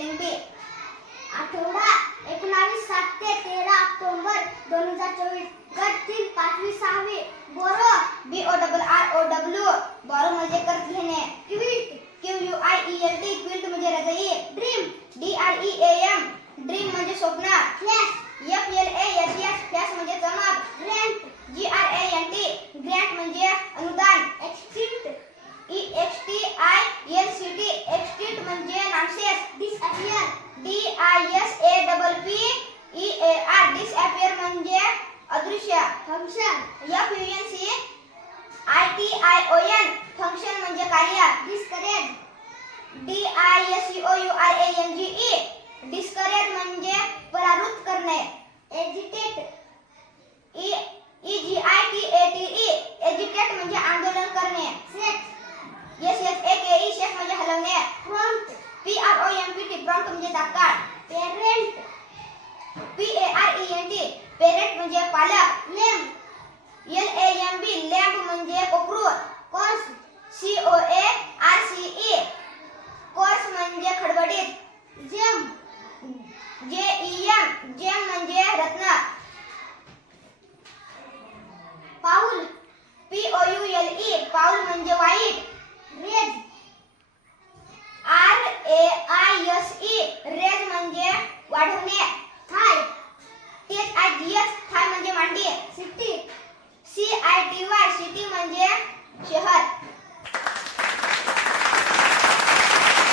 Spelling बी. आठवडा 19 7 ते 13 October 2024. गट 3 5वी 6वी. बोरो BORROW बोरो म्हणजे कर्ज घेणे. क्विल्ट QUILT क्विल्ट म्हणजे रजाई. ड्रीम DREAM ड्रीम म्हणजे स्वप्न. फ्लॅश FLASH फ्लॅश म्हणजे चमक. ग्रँट GRANT ग्रँट म्हणजे अनुदान. एक्सटिंक्ट EXTINCT एक्सटिंक्ट म्हणजे नामशेष. डिसअपियर DISAPPEAR डिसअपियर म्हणजे अदृश्य. फंक्शन FUNCTION फंक्शन म्हणजे कार्य. डिस्करेज DISCOURANGE डिस्करेज म्हणजे पराभूत करणे. एजिटेट EGITATE एजिटेट म्हणजे आंदोलन करणे. सेक्स SHAKE शेक म्हणजे हलवणे. प्रॉम्प्ट PROMPT प्रॉम्प्ट म्हणजे तात्काळ. पेरेंट PARENT पेरेंट म्हणजे पालक. LAMB लॅम्ब म्हणजे कोकरू. कोर्स COARCE कोर्स म्हणजे खडबडीत. जेम JEM जेम म्हणजे रत्न.